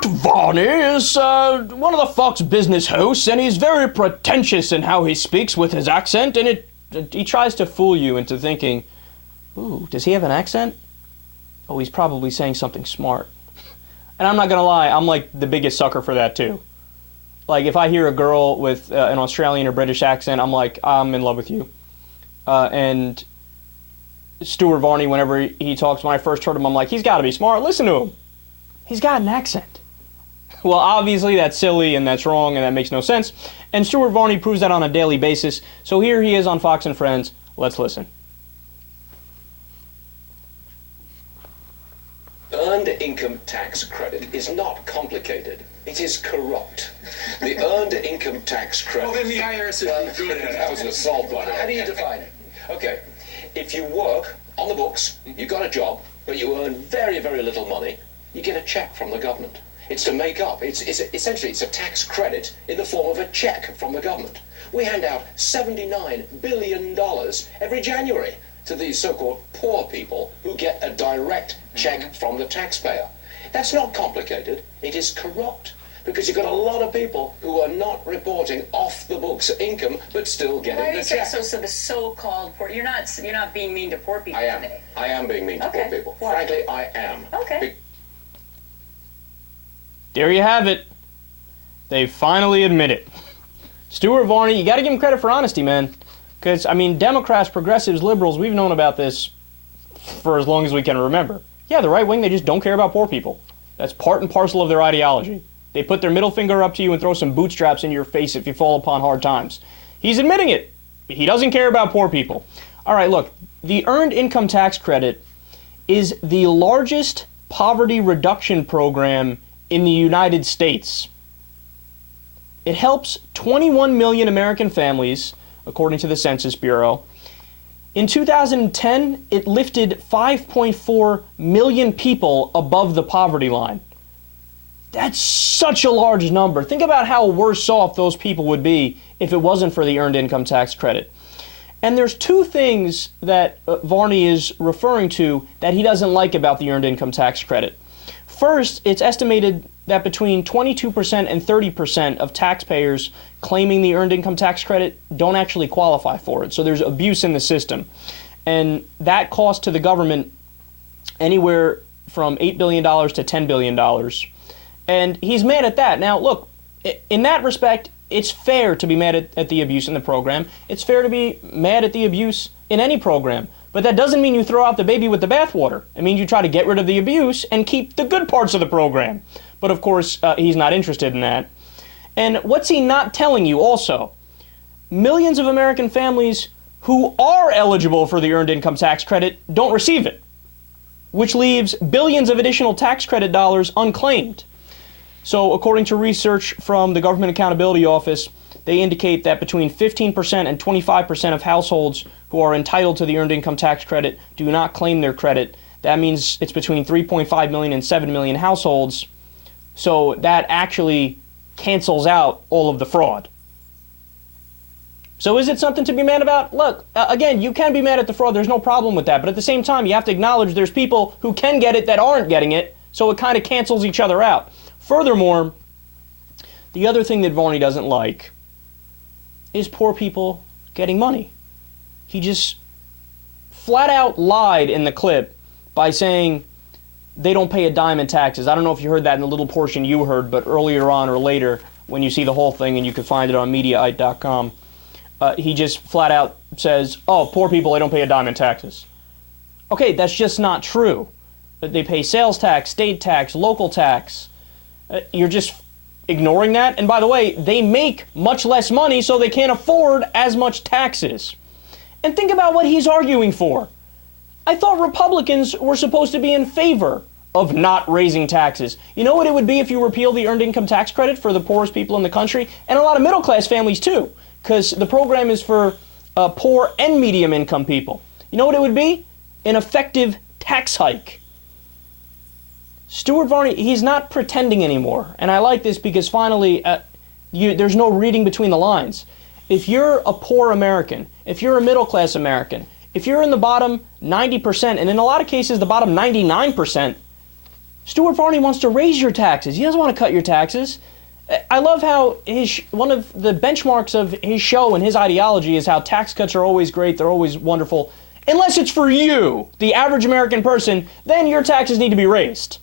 Stuart Varney is one of the Fox Business hosts, and he's very pretentious in how he speaks with his accent, and he tries to fool you into thinking, ooh, does he have an accent? Oh, he's probably saying something smart. And I'm not going to lie, I'm like the biggest sucker for that too. Like if I hear a girl with an Australian or British accent, I'm like, I'm in love with you. And Stuart Varney, whenever he talks, when I first heard him, I'm like, he's got to be smart. Listen to him. He's got an accent. Well, obviously that's silly and that's wrong and that makes no sense. And Stuart Varney proves that on a daily basis. So here he is on Fox and Friends. Let's listen. Earned income tax credit is not complicated. It is corrupt. The earned income tax credit... Well, then the IRS is doing it. That was an assault on it. How do you define it? Okay. If you work on the books, you've got a job, but you earn very, very little money, you get a check from the government. It's to make up. Essentially, it's a tax credit in the form of a check from the government. We hand out $79 billion every January to these so-called poor people who get a direct check from the taxpayer. That's not complicated. It is corrupt. Because you've got a lot of people who are not reporting off the books income, but still getting the check. So the so-called poor, you're not being mean to poor people today. I am being mean to poor people. Why? Frankly, I am. Okay. There you have it. They finally admit it. Stuart Varney, you got to give him credit for honesty, man. Because, I mean, Democrats, progressives, liberals, we've known about this for as long as we can remember. Yeah, the right wing, they just don't care about poor people. That's part and parcel of their ideology. They put their middle finger up to you and throw some bootstraps in your face if you fall upon hard times. He's admitting it. He doesn't care about poor people. All right, look, the Earned Income Tax Credit is the largest poverty reduction program in the United States. It helps 21 million American families, according to the Census Bureau. In 2010, it lifted 5.4 million people above the poverty line. That's such a large number. Think about how worse off those people would be if it wasn't for the Earned Income Tax Credit. And there's two things that Varney is referring to that he doesn't like about the Earned Income Tax Credit. First, it's estimated that between 22% and 30% of taxpayers claiming the Earned Income Tax Credit don't actually qualify for it. So there's abuse in the system. And that costs to the government anywhere from $8 billion to $10 billion. And he's mad at that. Now, look, in that respect, it's fair to be mad at the abuse in the program. It's fair to be mad at the abuse in any program. But that doesn't mean you throw out the baby with the bathwater. It means you try to get rid of the abuse and keep the good parts of the program. But of course, he's not interested in that. And what's he not telling you also? Millions of American families who are eligible for the Earned Income Tax Credit don't receive it, which leaves billions of additional tax credit dollars unclaimed. So according to research from the Government Accountability Office, they indicate that between 15% and 25% of households who are entitled to the Earned Income Tax Credit do not claim their credit. That means it's between 3.5 million and 7 million households. So that actually cancels out all of the fraud. So is it something to be mad about? Look, again, you can be mad at the fraud. There's no problem with that. But at the same time, you have to acknowledge there's people who can get it that aren't getting it. So it kind of cancels each other out. Furthermore, the other thing that Varney doesn't like is poor people getting money. He just flat out lied in the clip by saying they don't pay a dime in taxes. I don't know if you heard that in the little portion you heard, but earlier on or later, when you see the whole thing, and you can find it on Mediaite.com, he just flat out says, oh, poor people, they don't pay a dime in taxes. Okay, that's just not true. They pay sales tax, state tax, local tax. You're just ignoring that. And by the way, they make much less money, so they can't afford as much taxes. And think about what he's arguing for. I thought Republicans were supposed to be in favor of not raising taxes. You know what it would be if you repeal the Earned Income Tax Credit for the poorest people in the country? And a lot of middle-class families, too, because the program is for poor and medium-income people. You know what it would be? An effective tax hike. Stuart Varney, he's not pretending anymore. And I like this because finally, there's no reading between the lines. If you're a poor American, if you're a middle-class American, if you're in the bottom 90%, and in a lot of cases the bottom 99%, Stuart Varney wants to raise your taxes. He doesn't want to cut your taxes. I love how one of the benchmarks of his show and his ideology is how tax cuts are always great, they're always wonderful. Unless it's for you, the average American person, then your taxes need to be raised.